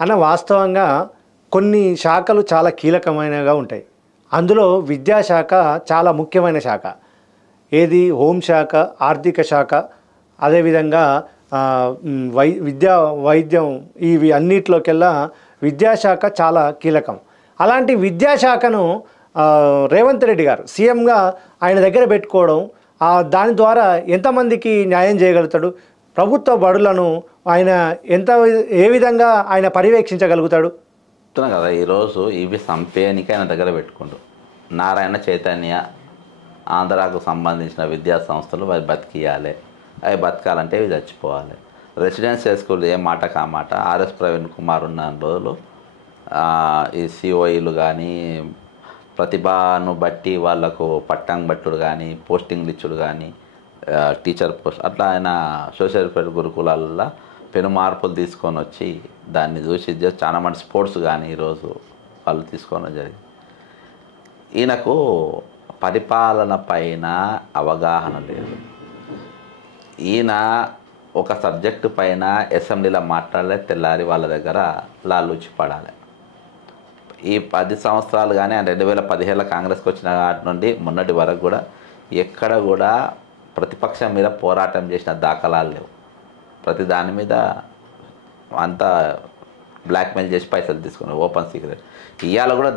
అన్న వాస్తవంగా కొన్ని శాఖలు చాలా కీలకమైనవిగా ఉంటాయి. అందులో విద్యాశాఖ చాలా ముఖ్యమైన శాఖ. ఏది హోంశాఖ, ఆర్థిక శాఖ, అదేవిధంగా వైద్యం ఇవి అన్నిట్లోకెల్లా విద్యాశాఖ చాలా కీలకం. అలాంటి విద్యాశాఖను రేవంత్ రెడ్డి గారు సీఎంగా ఆయన దగ్గర పెట్టుకోవడం, దాని ద్వారా ఎంతమందికి న్యాయం చేయగలుగుతాడు? ప్రభుత్వ బడులను ఆయన ఏ విధంగా ఆయన పర్యవేక్షించగలుగుతాడు? చెప్తున్నా కదా, ఈరోజు ఇవి సంపేయనికి ఆయన దగ్గర పెట్టుకుంటూ నారాయణ చైతన్య ఆంధ్రాకు సంబంధించిన విద్యా సంస్థలు అవి బతికియాలి. అవి బతకాలంటే ఇవి చచ్చిపోవాలి. రెసిడెన్షియల్ స్కూల్ ఏ మాట కా మాట ఆర్ఎస్ ప్రవీణ్ కుమార్ ఉన్న రోజులు ఈ సిఓఈలు కానీ ప్రతిభను బట్టి వాళ్లకు పట్టం బట్టుడు కానీ పోస్టింగ్లు ఇచ్చుడు కానీ టీచర్ పోస్ట్ అట్లా ఆయన సోషల్ వెల్ఫేర్ గురుకులాల్లో పెను మార్పులు తీసుకొని వచ్చి దాన్ని చూసి చాలా మంది స్పోర్ట్స్ కానీ ఈరోజు వాళ్ళు తీసుకోవడం జరిగింది. ఈయనకు పరిపాలన పైన అవగాహన లేదు. ఈయన ఒక సబ్జెక్టు పైన అసెంబ్లీలో మాట్లాడలే, తెల్లారి వాళ్ళ దగ్గర లాలూచి పడాలి. ఈ 10 సంవత్సరాలు కానీ 2017 కాంగ్రెస్కి వచ్చిన నాటి నుండి మొన్నటి వరకు కూడా ఎక్కడ కూడా ప్రతిపక్షం మీద పోరాటం చేసిన దాఖలాలు లేవు. ప్రతి దాని మీద అంతా బ్లాక్మెయిల్ చేసి పైసలు తీసుకున్నారు. Open secret. ఇవాళ కూడా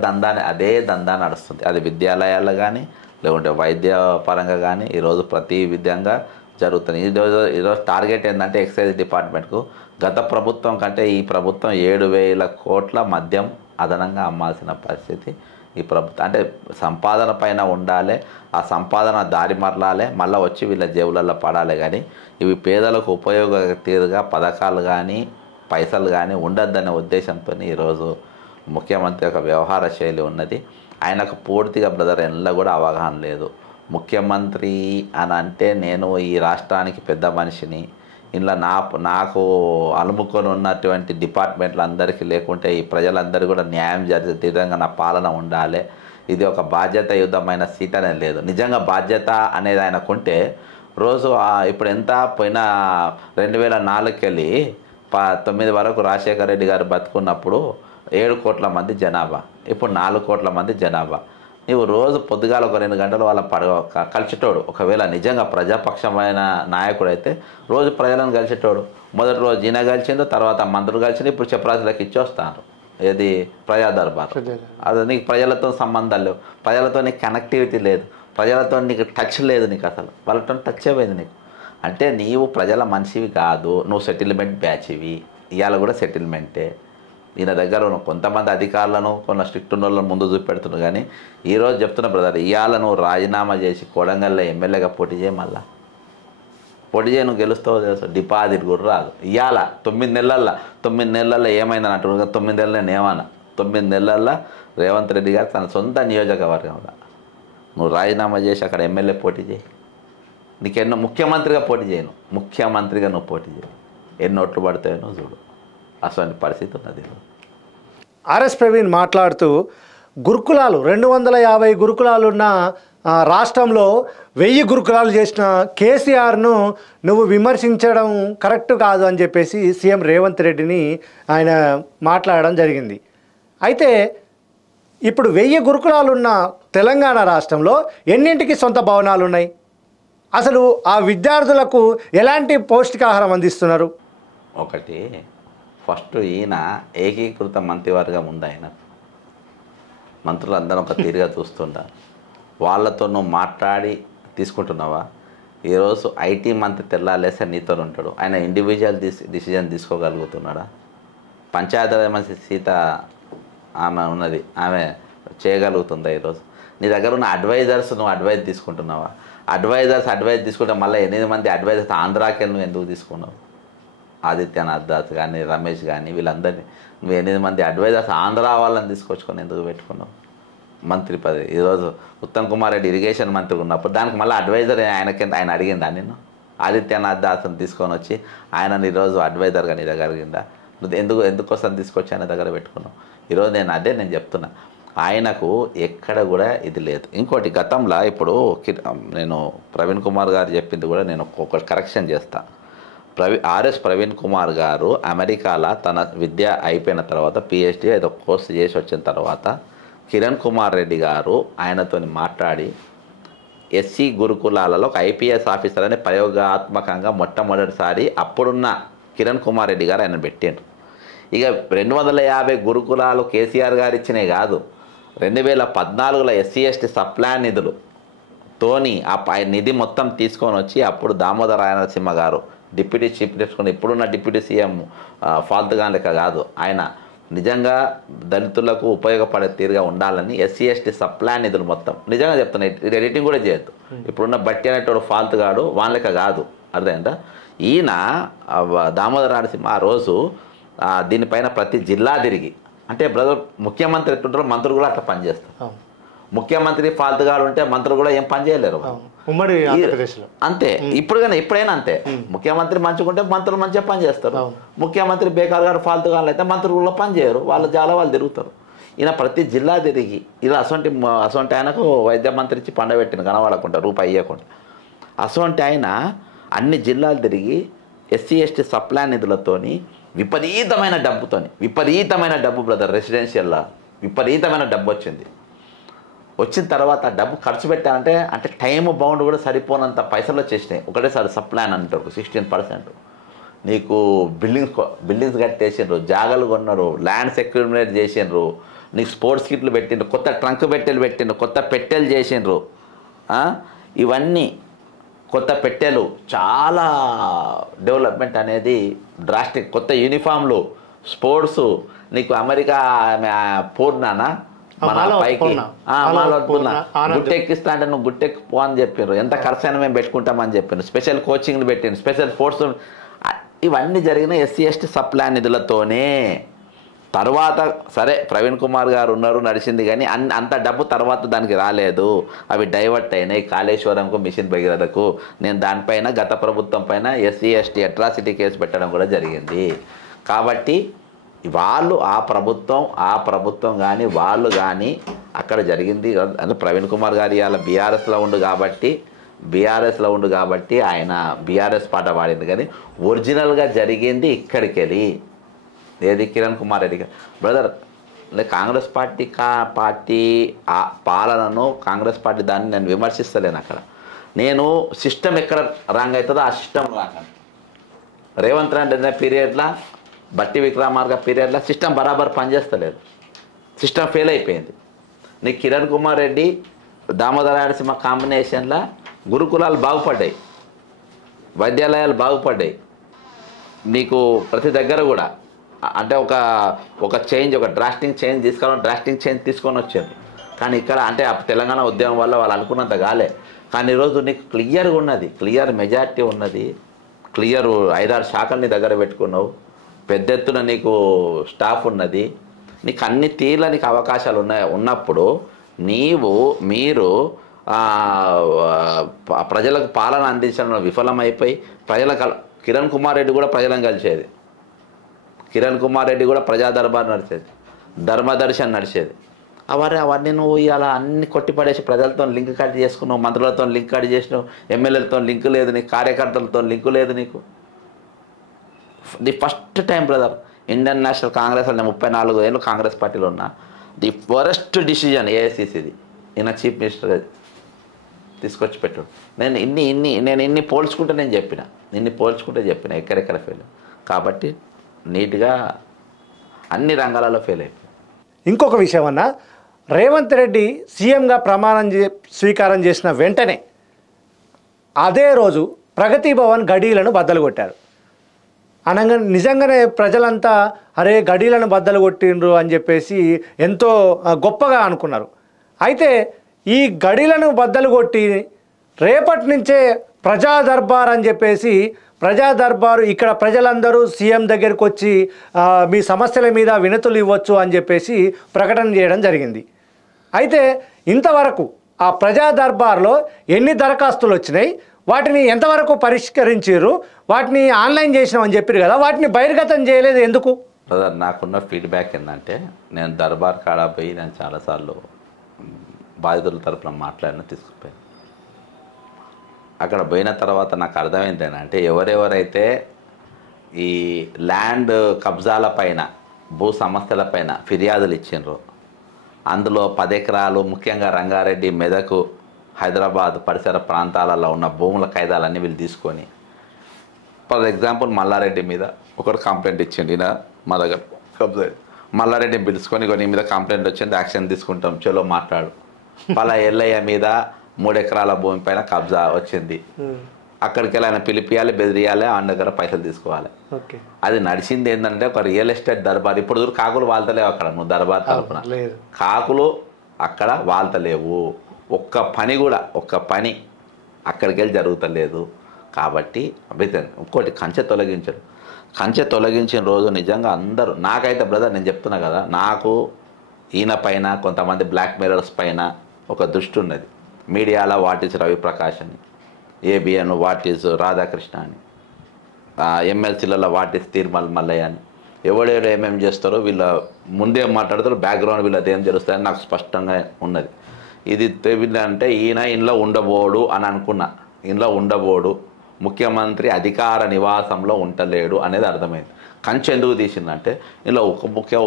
అదే దందా నడుస్తుంది. అది విద్యాలయాల్లో కానీ లేకుంటే వైద్య పరంగా కానీ ఈరోజు ప్రతి విధంగా జరుగుతుంది. ఈరోజు టార్గెట్ ఏంటంటే ఎక్సైజ్ డిపార్ట్మెంట్కు గత ప్రభుత్వం కంటే ఈ ప్రభుత్వం 7,000 కోట్ల మద్యం అదనంగా అమ్మాల్సిన పరిస్థితి ఈ ప్రభుత్వం. అంటే సంపాదన పైన ఉండాలి, ఆ సంపాదన దారి మరలాలి, మళ్ళీ వచ్చి వీళ్ళ జేబులలో పడాలి. కానీ ఇవి పేదలకు ఉపయోగ తీరుగా పథకాలు కానీ పైసలు కానీ ఉండద్దనే ఉద్దేశంతో ఈరోజు ముఖ్యమంత్రి యొక్క వ్యవహార శైలి ఉన్నది. ఆయనకు పూర్తిగా బ్రదర్ ఎన్లో కూడా అవగాహన లేదు. ముఖ్యమంత్రి అని అంటే నేను ఈ రాష్ట్రానికి పెద్ద మనిషిని, ఇలా నాకు అలుముకొని ఉన్నటువంటి డిపార్ట్మెంట్లు అందరికీ లేకుంటే ఈ ప్రజలందరూ కూడా న్యాయం జరిగే విధంగా నా పాలన ఉండాలి. ఇది ఒక బాధ్యతాయుతమైన సీట్ అనేది లేదు. నిజంగా బాధ్యత అనేది ఆయనకుంటే రోజు ఇప్పుడు ఎంత పోయినా 2004కి వెళ్ళి 9 వరకు రాజశేఖర రెడ్డి గారు బతుకున్నప్పుడు 7 కోట్ల మంది జనాభా, ఇప్పుడు 4 కోట్ల మంది జనాభా. నీవు రోజు పొద్దుగాల ఒక 2 గంటలు వాళ్ళ కలిసేటోడు. ఒకవేళ నిజంగా ప్రజాపక్షమైన నాయకుడు అయితే రోజు ప్రజలను కలిసేటోడు. మొదటి రోజు ఈయన కలిసిండు, తర్వాత మంత్రులు కలిసిండు, ఇప్పుడు చెప్పరాజులకు ఇచ్చొస్తాను. ఏది ప్రజా దర్బార్. అది నీకు ప్రజలతో సంబంధాలు లేవు, ప్రజలతో నీకు కనెక్టివిటీ లేదు, ప్రజలతో నీకు టచ్ లేదు. నీకు అసలు వాళ్ళతో టచ్ అయ్యేది నీకు. అంటే నీవు ప్రజల మనిషివి కాదు, నువ్వు సెటిల్మెంట్ బ్యాచ్ ఇవి. ఇవాళ కూడా సెటిల్మెంటే. ఈయన దగ్గర కొంతమంది అధికారులను కొన్ని స్ట్రిక్ట్ ఉన్న వాళ్ళని ముందు చూపెడుతున్నావు. కానీ ఈరోజు చెప్తున్న బ్రదర్, ఇవాళ నువ్వు రాజీనామా చేసి కొడంగల్లో ఎమ్మెల్యేగా పోటీ చేయి, మళ్ళా పోటీ చేయి, నువ్వు గెలుస్తావు తెలుసు. డిపాజిట్ కూడా రాదు. ఇవాళ 9 నెలల్లో ఏమైందని అంటున్నారు. 9 నెలలు నేను ఏమన్నా 9 నెలల్లో రేవంత్ రెడ్డి గారు తన సొంత నియోజకవర్గంలో నువ్వు రాజీనామా చేసి అక్కడ ఎమ్మెల్యే పోటీ చేయి. నీకెన్నో ముఖ్యమంత్రిగా పోటీ చేయను, ముఖ్యమంత్రిగా నువ్వు పోటీ చేయి. ఎన్ని ఓట్లు పడతాయో నువ్వు చూడు. అటువంటి పరిస్థితి ఉన్నది. ఆర్ఎస్ ప్రవీణ్ మాట్లాడుతూ గురుకులాలు 250 గురుకులాలున్న రాష్ట్రంలో 1000 గురుకులాలు చేసిన కేసీఆర్ను నువ్వు విమర్శించడం కరెక్ట్ కాదు అని చెప్పేసి సీఎం రేవంత్ రెడ్డిని ఆయన మాట్లాడడం జరిగింది. అయితే ఇప్పుడు 1000 గురుకులాలున్న తెలంగాణ రాష్ట్రంలో ఎన్నింటికి సొంత భవనాలు ఉన్నాయి? అసలు ఆ విద్యార్థులకు ఎలాంటి పౌష్టికాహారం అందిస్తున్నారు? ఒకటి ఫస్ట్ ఈయన ఏకీకృత మంత్రివర్గం ఉంది. ఆయన మంత్రులందరూ ఒక తీరుగా చూస్తుంటారు. వాళ్ళతో నువ్వు మాట్లాడి తీసుకుంటున్నావా? ఈరోజు ఐటీ మంత్రి తెల్లాలేస్తే నీతో ఉంటాడు. ఆయన ఇండివిజువల్ డిసిజన్ తీసుకోగలుగుతున్నాడా? పంచాయతీ మంత్రి సీత ఆమె ఉన్నది, ఆమె చేయగలుగుతుందా? ఈరోజు నీ దగ్గర ఉన్న అడ్వైజర్స్ నువ్వు అడ్వైజ్ తీసుకుంటున్నావా? అడ్వైజ్ తీసుకుంటే మళ్ళీ 8 మంది అడ్వైజర్స్ ఆంధ్రాకి నువ్వు ఎందుకు తీసుకున్నావు? ఆదిత్యనాథ్ దాస్ కానీ రమేష్ కానీ వీళ్ళందరినీ నువ్వు 8 మంది అడ్వైజర్స్ ఆంధ్ర వాళ్ళని తీసుకొచ్చుకొని ఎందుకు పెట్టుకున్నావు మంత్రి పదవి? ఈరోజు ఉత్తమ్ కుమార్ రెడ్డి ఇరిగేషన్ మంత్రి ఉన్నప్పుడు దానికి మళ్ళీ అడ్వైజర్ ఆయన అడిగిందా? నిన్ను ఆదిత్యనాథ్ దాస్ని తీసుకొని వచ్చి ఆయన ఈరోజు అడ్వైజర్గా నీ దగ్గర అడిగిందా? నువ్వు ఎందుకోసం తీసుకొచ్చి ఆయన దగ్గర పెట్టుకున్నావు? ఈరోజు నేను చెప్తున్నా, ఆయనకు ఎక్కడ కూడా ఇది లేదు. ఇంకోటి గతంలో ఇప్పుడు నేను ప్రవీణ్ కుమార్ గారు చెప్పింది కూడా నేను ఒక కరెక్షన్ చేస్తాను. ఆర్ఎస్ ప్రవీణ్ కుమార్ గారు అమెరికాలో తన విద్య అయిపోయిన తర్వాత పిహెచ్డి ఏదో కోర్సు చేసి వచ్చిన తర్వాత కిరణ్ కుమార్ రెడ్డి గారు ఆయనతో మాట్లాడి ఎస్సీ గురుకులాలలో ఒక ఐపీఎస్ ఆఫీసర్ అని ప్రయోగాత్మకంగా మొట్టమొదటిసారి అప్పుడున్న కిరణ్ కుమార్ రెడ్డి గారు ఆయన పెట్టారు. ఇక 250 గురుకులాలు కేసీఆర్ గారు ఇచ్చినవి కాదు, 2014లో ఎస్సీ ఎస్టీ సప్లాన్ నిధులు తోని ఆ నిధి మొత్తం తీసుకొని వచ్చి అప్పుడు దామోదర రాయనరసింహ గారు డిప్యూటీ చీఫ్ మినిస్టర్, ఇప్పుడున్న డిప్యూటీ సీఎం ఫాల్తుగా లెక్క కాదు, ఆయన నిజంగా దళితులకు ఉపయోగపడే తీరుగా ఉండాలని ఎస్సీ ఎస్టీ సప్లాన్ నిధులు మొత్తం నిజంగా చెప్తున్నాయి. ఇది ఎడిటింగ్ కూడా చేయొద్దు. ఇప్పుడున్న బట్టి అనేటోడు ఫాల్తు గాడు వాళ్ళ లెక్క కాదు, అర్థమైందా? ఈయన దామోదర రాయనరసింహ ఆ రోజు దీనిపైన ప్రతి జిల్లా తిరిగి, అంటే బ్రదర్ ముఖ్యమంత్రి ఎట్టుంటారో మంత్రులు కూడా అట్లా పనిచేస్తారు. ముఖ్యమంత్రి ఫాల్తుగాడు ఉంటే మంత్రులు కూడా ఏం పని చేయలేరు ఉమ్మడి ఆంధ్రప్రదేశ్లో. అంతే ఇప్పుడైనా అంతే. ముఖ్యమంత్రి మంచిగుంటే మంత్రులు మంచిగా పని చేస్తారు. ముఖ్యమంత్రి బేకార్ గారు ఫాల్తుగా అయితే మంత్రులు కూడా పని చేయరు, వాళ్ళ జాల వాళ్ళు తిరుగుతారు. ఈయన ప్రతి జిల్లా తిరిగి ఇలా అసొంటి ఆయనకు వైద్య మంత్రి ఇచ్చి పండబెట్టిన కనవాడకుండా రూపాయి ఇవ్వకుండా అసొంటి ఆయన అన్ని జిల్లాలు తిరిగి ఎస్సీ ఎస్టీ సప్లాన్ నిధులతోని విపరీతమైన డబ్బు బ్రదర్, రెసిడెన్షియల్లో విపరీతమైన డబ్బు వచ్చిన తర్వాత డబ్బు ఖర్చు పెట్టాలంటే అంటే టైం బౌండ్ కూడా సరిపోనంత పైసలు వచ్చేసినాయి. ఒకటేసారి సప్లాన్ అంటారు 16%. నీకు బిల్డింగ్స్ కట్టేసిండ్రు, జాగాలు కొన్నారు, ల్యాండ్ సెక్యూరిటీ చేసిండ్రు, నీకు స్పోర్ట్స్ కిట్లు పెట్టిండ్రు, కొత్త ట్రంక్ పెట్టెలు కొత్త పెట్టెలు చేసిండ్రు. ఇవన్నీ కొత్త పెట్టెలు, చాలా డెవలప్మెంట్ అనేది డ్రాస్టిక్. కొత్త యూనిఫామ్లు, స్పోర్ట్స్, నీకు అమెరికా పూర్ణానా మన పైకి గుట్టెక్కిస్తా అంటే నువ్వు గుట్టెక్కిపో అని చెప్పారు. ఎంత ఖర్చు అయినా మేము పెట్టుకుంటామని చెప్పారు. స్పెషల్ కోచింగ్లు పెట్టిండు, స్పెషల్ స్పోర్ట్స్. ఇవన్నీ జరిగిన ఎస్సీ ఎస్టీ సప్లాన్ నిధులతోనే. తర్వాత సరే ప్రవీణ్ కుమార్ గారు ఉన్నారు, నడిచింది, కానీ అంత డబ్బు తర్వాత దానికి రాలేదు. అవి డైవర్ట్ అయినాయి కాళేశ్వరంకు, మిషన్ భగీరథకు. నేను దానిపైన గత ప్రభుత్వం పైన ఎస్సీ ఎస్టీ అట్రాసిటీ కేసు పెట్టడం కూడా జరిగింది. కాబట్టి వాళ్ళు ఆ ప్రభుత్వం కానీ వాళ్ళు కానీ అక్కడ జరిగింది అంటే ప్రవీణ్ కుమార్ గారు ఇవాళ బీఆర్ఎస్లో ఉండు కాబట్టి ఆయన బీఆర్ఎస్ పాట పాడింది. కానీ ఒరిజినల్గా జరిగింది ఇక్కడికి వెళ్ళి ఏది కిరణ్ కుమార్ రెడ్డి గారు బ్రదర్. కాంగ్రెస్ పార్టీ పాలనను కాంగ్రెస్ పార్టీ దాన్ని నేను విమర్శిస్తలేను. అక్కడ నేను సిస్టమ్ ఎక్కడ రాంగ్ అవుతుందో ఆ సిస్టమ్ రాంగ్. రేవంత్ రెడ్డి పీరియడ్లో, బట్టి విక్రమార్క పీరియడ్లో సిస్టమ్ బరాబర్ పనిచేస్తలేదు, సిస్టమ్ ఫెయిల్ అయిపోయింది. నీకు కిరణ్ కుమార్ రెడ్డి దామోదర రాయనరసింహ కాంబినేషన్లో గురుకులాలు బాగుపడ్డాయి, వైద్యాలయాలు బాగుపడ్డాయి. నీకు ప్రతి దగ్గర కూడా అంటే ఒక డ్రాస్టింగ్ చేంజ్ తీసుకొని వచ్చారు. కానీ ఇక్కడ అంటే తెలంగాణ ఉద్యమం వల్ల వాళ్ళు అనుకున్నంత కాలే. కానీ ఈరోజు నీకు క్లియర్ మెజారిటీ ఉన్నది, క్లియర్ 5-6 శాఖల్ని దగ్గర పెట్టుకున్నావు, పెద్ద ఎత్తున నీకు స్టాఫ్ ఉన్నది, నీకు అన్ని తీర్ల నీకు అవకాశాలు ఉన్నప్పుడు మీరు ప్రజలకు పాలన అందించడంలో విఫలమైపోయి కిరణ్ కుమార్ రెడ్డి కూడా ప్రజలను కలిసేది, కిరణ్ కుమార్ రెడ్డి కూడా ప్రజా దర్బార్ నడిచేది, ధర్మదర్శన్ నడిచేది. అవన్నీ నువ్వు ఇలా అన్ని కొట్టిపడేసి ప్రజలతో లింక్ కట్ చేసుకున్నావు, మంత్రులతో లింక్ కట్ చేసినావు, ఎమ్మెల్యేలతో లింక్ లేదు నీకు, కార్యకర్తలతో లింకు లేదు నీకు. The first time brother Indian national Congress నేను 34 ఏళ్ళు కాంగ్రెస్ పార్టీలో ఉన్నా. ది వరస్ట్ డిసిజన్ ఏఐసిసిది ఈయన చీఫ్ మినిస్టర్ తీసుకొచ్చి పెట్టాడు. నేను ఇన్ని పోల్చుకుంటే చెప్పిన ఎక్కడెక్కడ ఫెయిల్. కాబట్టి నీట్గా అన్ని రంగాలలో ఫెయిల్ అయిపోయింది. ఇంకొక విషయం అన్న, రేవంత్ రెడ్డి సీఎంగా స్వీకారం చేసిన వెంటనే అదే రోజు ప్రగతి భవన్ గడీలను బద్దలు కొట్టారు. అనగా నిజంగానే ప్రజలంతా అరే గడీలను బద్దలు కొట్టిండ్రు అని చెప్పేసి ఎంతో గొప్పగా అనుకున్నారు. అయితే ఈ గడీలను బద్దలు కొట్టి రేపటి నుంచే ప్రజా దర్బార్ అని చెప్పేసి ప్రజా దర్బారు ఇక్కడ ప్రజలందరూ సీఎం దగ్గరికి వచ్చి మీ సమస్యల మీద వినతులు ఇవ్వచ్చు అని చెప్పేసి ప్రకటన చేయడం జరిగింది. అయితే ఇంతవరకు ఆ ప్రజా దర్బార్లో ఎన్ని దరఖాస్తులు వచ్చినాయి, వాటిని ఎంతవరకు పరిష్కరించారు, వాటిని ఆన్లైన్ చేసినామని చెప్పారు కదా, వాటిని బహిర్గతం చేయలేదు ఎందుకు? బ్రదర్ నాకున్న ఫీడ్బ్యాక్ ఏంటంటే నేను దర్బార్ కాడ పోయి నేను చాలాసార్లు బాధితుల తరపున మాట్లాడిన తీసుకుపోయాను. అక్కడ పోయిన తర్వాత నాకు అర్థమైంది ఏంటంటే ఎవరెవరైతే ఈ ల్యాండ్ కబ్జాల పైన భూ సమస్యలపైన ఫిర్యాదులు ఇచ్చిండ్రు. అందులో 10 ఎకరాలు ముఖ్యంగా రంగారెడ్డి, మెదకు, హైదరాబాద్ పరిసర ప్రాంతాలలో ఉన్న భూముల కాయిదాలన్నీ వీళ్ళు తీసుకొని, ఫర్ ఎగ్జాంపుల్ మల్లారెడ్డి మీద ఒకటి కంప్లైంట్ ఇచ్చిండు. ఈయన మా దగ్గర కబ్జా మల్లారెడ్డిని పిలుచుకొని నీ మీద కంప్లైంట్ వచ్చింది, యాక్షన్ తీసుకుంటాం, చలో మాట్లాడు. పలా ఎల్లయ్య మీద 3 ఎకరాల భూమి పైన కబ్జా వచ్చింది. అక్కడికి వెళ్ళి ఆయన పిలిపియాలి, బెదిరియాలి, ఆయన దగ్గర పైసలు తీసుకోవాలి. అది నడిచింది ఏంటంటే ఒక రియల్ ఎస్టేట్ దర్బార్. ఇప్పుడు కాకులు వాళ్తలేవు అక్కడ, నువ్వు దర్బార్ తరపున కాకులు అక్కడ వాళ్తలేవు. ఒక్క పని అక్కడికి వెళ్ళి జరుగుతలేదు. కాబట్టి ఇంకోటి కంచె తొలగించడు. కంచె తొలగించిన రోజు నిజంగా అందరూ, నాకైతే బ్రదర్ నేను చెప్తున్నా కదా, నాకు ఈయన పైన కొంతమంది బ్లాక్ మెయిలర్స్ పైన ఒక దృష్టి ఉన్నది. మీడియాలో వాట్ ఈజ్ రవిప్రకాష్ అని, ఏబిఎన్ వాట్ ఈజ్ రాధాకృష్ణ అని, ఎమ్మెల్సీలలో వాట్ ఈజ్ తీర్మల్ మల్లయ్య అని, ఎవడెవరు ఏమేమి చేస్తారో వీళ్ళ ముందేం మాట్లాడతారో బ్యాక్గ్రౌండ్ వీళ్ళది ఏం జరుగుతాయని నాకు స్పష్టంగా ఉన్నది. ఇది అంటే ఈయన ఇంట్లో ఉండబోడు అని అనుకున్నా. ఇంట్లో ఉండబోడు, ముఖ్యమంత్రి అధికార నివాసంలో ఉండలేడు అనేది అర్థమైంది. కంచె ఎందుకు తీసిందంటే ఇంట్లో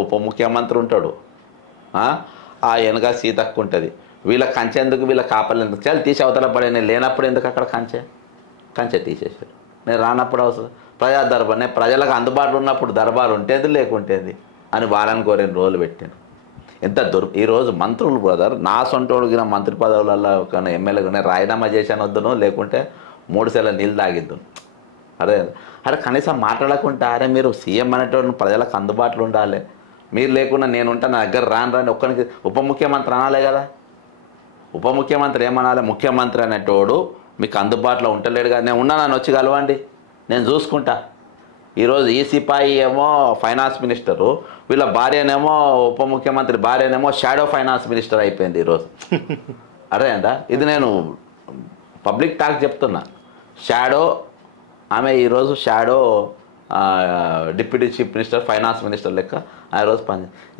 ఉప ముఖ్యమంత్రి ఉంటాడు, ఆ వెనక సీతక్కు ఉంటుంది. వీళ్ళ కంచె ఎందుకు, వీళ్ళ కాపలు ఎందుకు, చాలా తీసి అవతల పడే. నేను లేనప్పుడు ఎందుకు అక్కడ కంచె తీసేసాడు. నేను రానప్పుడు అవసరం ప్రజా దర్బార్, నేను ప్రజలకు అందుబాటులో ఉన్నప్పుడు దర్బారు ఉంటేది లేకుంటేది అని వాళ్ళని కోరిన రోజులు పెట్టాను. ఎంత ఈరోజు మంత్రులు బ్రదర్, నా సొంటోడిగిన మంత్రి పదవులలో ఒక ఎమ్మెల్యేగా రాజీనామా చేశాను వద్దును, లేకుంటే 3 సార్లు నీళ్ళు తాగిద్దును. అరే కనీసం మాట్లాడకుండా, అరే మీరు సీఎం అనేటోడు ప్రజలకు అందుబాటులో ఉండాలి, మీరు లేకుండా నేను ఉంటా, నా దగ్గర రాని ఒక్కరికి ఉప ముఖ్యమంత్రి అనాలే కదా. ఉప ముఖ్యమంత్రి ఏమనాలి, ముఖ్యమంత్రి అనేటోడు మీకు అందుబాటులో ఉంటలేడు కదా, నేను ఉన్నా, నన్ను వచ్చి కలవండి, నేను చూసుకుంటా. ఈరోజు ఈ సిపాయి ఏమో ఫైనాన్స్ మినిస్టరు, వీళ్ళ భార్యనేమో ఉప ముఖ్యమంత్రి భార్యనేమో షాడో ఫైనాన్స్ మినిస్టర్ అయిపోయింది ఈరోజు. అరే అందా, ఇది నేను పబ్లిక్ టాక్ చెప్తున్నా. షాడో ఆమె ఈరోజు shadow deputy chief minister, finance minister లెక్క ఆ రోజు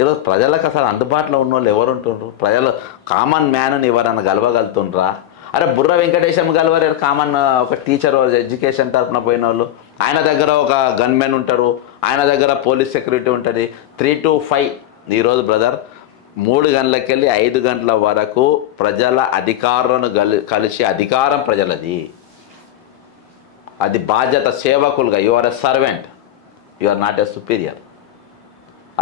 ఈరోజు ప్రజలకు అసలు అందుబాటులో ఉన్న వాళ్ళు ఎవరు ఉంటుండ్రు? ప్రజలు కామన్ మ్యాన్ని ఎవరన్నా గెలవగలుగుతుండ్రా? అరే బుర్ర వెంకటేశం గెలవరు, కామన్ ఒక టీచర్ ఎడ్యుకేషన్ తరఫున పోయిన వాళ్ళు. ఆయన దగ్గర ఒక గన్మెన్ ఉంటారు, ఆయన దగ్గర పోలీస్ సెక్యూరిటీ ఉంటుంది. 3 to 5 ఈరోజు బ్రదర్ 3 గంటలకు వెళ్ళి 5 గంటల వరకు ప్రజల అధికారులను కలిసి, అధికారం ప్రజలది, అది బాధ్యత. సేవకులుగా you are a servant, you are not a superior.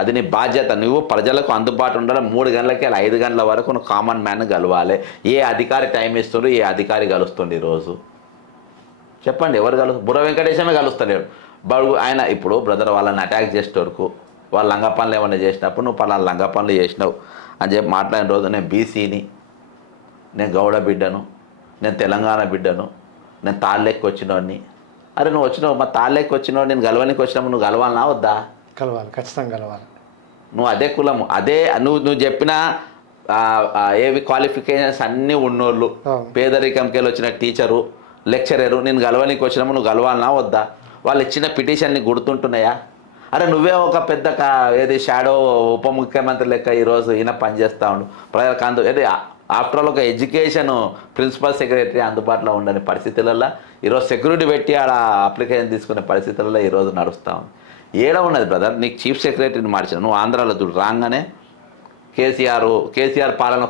అది నీ బాధ్యత. నువ్వు ప్రజలకు అందుబాటు ఉండాలి. 3 గంటలకి 5 గంటల వరకు నువ్వు కామన్ మ్యాన్ కలవాలి. ఏ అధికారి టైం ఇస్తుండ్రు, ఏ అధికారి కలుస్తుంది ఈరోజు చెప్పండి? ఎవరు బుర్ర వెంకటేశమే కలుస్తలేడు. బడు ఆయన ఇప్పుడు బ్రదర్ వాళ్ళని అటాక్ చేసేటోరుకు, వాళ్ళ లంగ పనులు ఏమైనా చేసినప్పుడు నువ్వు పలానా లంగ పనులు చేసినావు అని చెప్పి మాట్లాడిన రోజు, నేను బీసీని, నేను గౌడ బిడ్డను, నేను తెలంగాణ బిడ్డను, నేను తాళ్ళెక్కి వచ్చినోడిని. అరే నువ్వు వచ్చినావు, మా తాళ్ళెక్కి వచ్చినావు, నేను గలవనికి వచ్చినప్పుడు నువ్వు గలవాలనా వద్దా? కలవాలి, ఖచ్చితంగా కలవాలి. నువ్వు అదే కులము, అదే నువ్వు చెప్పిన ఏవి క్వాలిఫికేషన్స్ అన్నీ ఉన్నోళ్ళు, పేదరికంకి వచ్చిన టీచరు, లెక్చరరు, నేను గలవనికి వచ్చినప్పుడు నువ్వు గలవాలనా వద్దా? వాళ్ళు ఇచ్చిన పిటిషన్ని గుర్తుంటున్నాయా? అరే నువ్వే ఒక పెద్ద ఏది షాడో ఉప ముఖ్యమంత్రి లెక్క ఈరోజు ఈయన పనిచేస్తూ ఉండు. ప్రజలకు ఏది ఆఫ్టర్ ఆల్ ఒక ఎడ్యుకేషన్ ప్రిన్సిపల్ సెక్రటరీ అందుబాటులో ఉండని పరిస్థితులలో ఈరోజు సెక్యూరిటీ పెట్టి ఆడ అప్లికేషన్ తీసుకునే పరిస్థితులలో ఈరోజు నడుస్తూ ఉంది. ఏడ ఉన్నది బ్రదర్? నీకు చీఫ్ సెక్రటరీని మార్చిన నువ్వు ఆంధ్రాలో చూడు, రాగానే కేసీఆర్ పాలన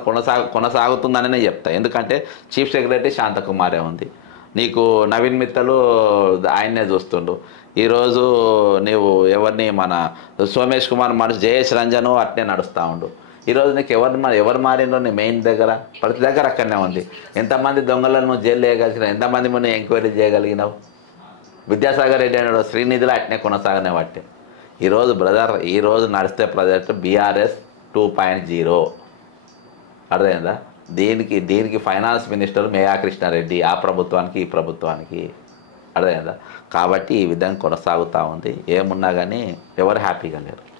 కొనసాగుతుందనే చెప్తా. ఎందుకంటే చీఫ్ సెక్రటరీ శాంతకుమారే ఉంది, నీకు నవీన్ మిత్తలు ఆయన్నే చూస్తుండు. ఈరోజు నీవు ఎవరిని మన సోమేష్ కుమార్ మనిషి జయేష్ రంజను అట్నే నడుస్తూ ఉండు. ఈరోజు నీకు ఎవరు మారిందో నీ మెయిన్ దగ్గర, ప్రతి దగ్గర అక్కడనే ఉంది. ఎంతమంది దొంగలను నువ్వు జైలు వేయగలిగినావు, ఎంతమంది నువ్వు ఎంక్వైరీ చేయగలిగినావు? విద్యాసాగర్ రెడ్డి అనే శ్రీనిధిలో అట్నే కొనసాగనే బట్టి ఈరోజు బ్రదర్, ఈరోజు నడిస్తే ప్రాజెక్టు BRS 2.0 అర్థమైందా? దీనికి ఫైనాన్స్ మినిస్టర్ మేయా కృష్ణారెడ్డి, ఆ ప్రభుత్వానికి ఈ ప్రభుత్వానికి, అర్థమైందా? కాబట్టి ఈ విధంగా కొనసాగుతూ ఉంది. ఏమున్నా కానీ ఎవరు హ్యాపీగా లేరు.